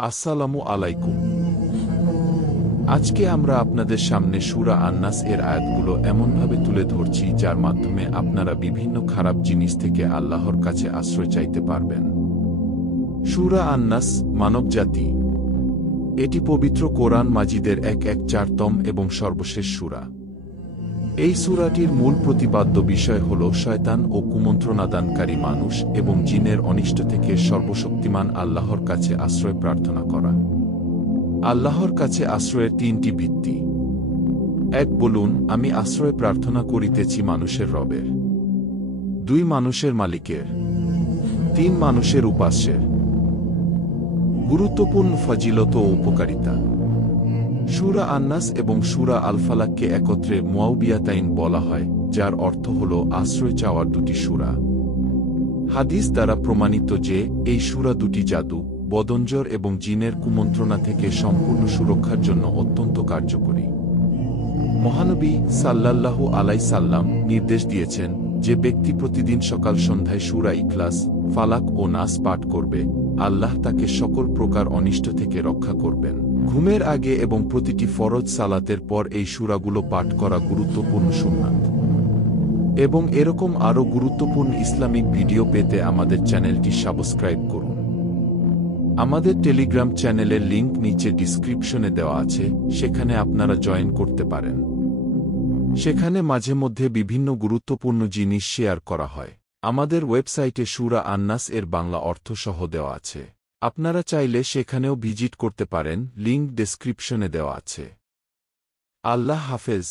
আসসালামু আলাইকুম। আজকে আমরা আপনাদের সামনে সূরা আন-নাস এর আয়াতগুলো এমনভাবে তুলে ধরছি যার মাধ্যমে আপনারা বিভিন্ন খারাপ জিনিস থেকে আল্লাহর কাছে আশ্রয় চাইতে পারবেন। সূরা আন-নাস, মানবজাতি। এটি পবিত্র কোরআন মাজিদের 114তম এবং সর্বশেষ সূরা। এই সূরাটির মূল প্রতিপাদ্য বিষয় হল শয়তান ও কুমন্ত্রণাদানকারী মানুষ এবং জিনের অনিষ্ট থেকে সর্বশক্তিমান আল্লাহর কাছে আশ্রয় প্রার্থনা করা। আল্লাহর কাছে আশ্রয়ের তিনটি ভিত্তি। ১. বলুন, আমি আশ্রয় প্রার্থনা করিতেছি মানুষের রবের। ২. মানুষের মালিকের। ৩. মানুষের উপাস্যের। গুরুত্বপূর্ণ ফজিলত ও উপকারিতা। সূরা আন-নাস এবং সূরা আল-ফালাককে একত্রে মুআউবিয়াতাইন বলা হয়, যার অর্থ হল আশ্রয় চাওয়ার দুটি সূরা। হাদিস দ্বারা প্রমাণিত যে এই সূরা দুটি জাদু, বদনজর এবং জিনের কুমন্ত্রণা থেকে সম্পূর্ণ সুরক্ষার জন্য অত্যন্ত কার্যকরী। মহানবী সাল্লাল্লাহু আলাইহি সাল্লাম নির্দেশ দিয়েছেন, যে ব্যক্তি প্রতিদিন সকাল সন্ধ্যায় সূরা ইখলাস, ফালাক ও নাস পাঠ করবে, আল্লাহ তাকে সকল প্রকার অনিষ্ট থেকে রক্ষা করবেন। ঘুমের আগে এবং প্রতিটি ফরজ সালাতের পর এই সূরাগুলো পাঠ করা গুরুত্বপূর্ণ সুন্নাত। এবং এরকম আরও গুরুত্বপূর্ণ ইসলামিক ভিডিও পেতে আমাদের চ্যানেলটি সাবস্ক্রাইব করুন। আমাদের টেলিগ্রাম চ্যানেলের লিংক নিচে ডিসক্রিপশনে দেওয়া আছে, সেখানে আপনারা জয়েন করতে পারেন। সেখানে মাঝে মধ্যে বিভিন্ন গুরুত্বপূর্ণ জিনিস শেয়ার করা হয়। আমাদের ওয়েবসাইটে সূরা আন-নাস এর বাংলা অর্থ সহ দেওয়া আছে। আপনারা চাইলে সেখানেও ভিজিট করতে পারেন, লিংক ডেসক্রিপশনে দেওয়া আছে। আল্লাহ হাফেজ।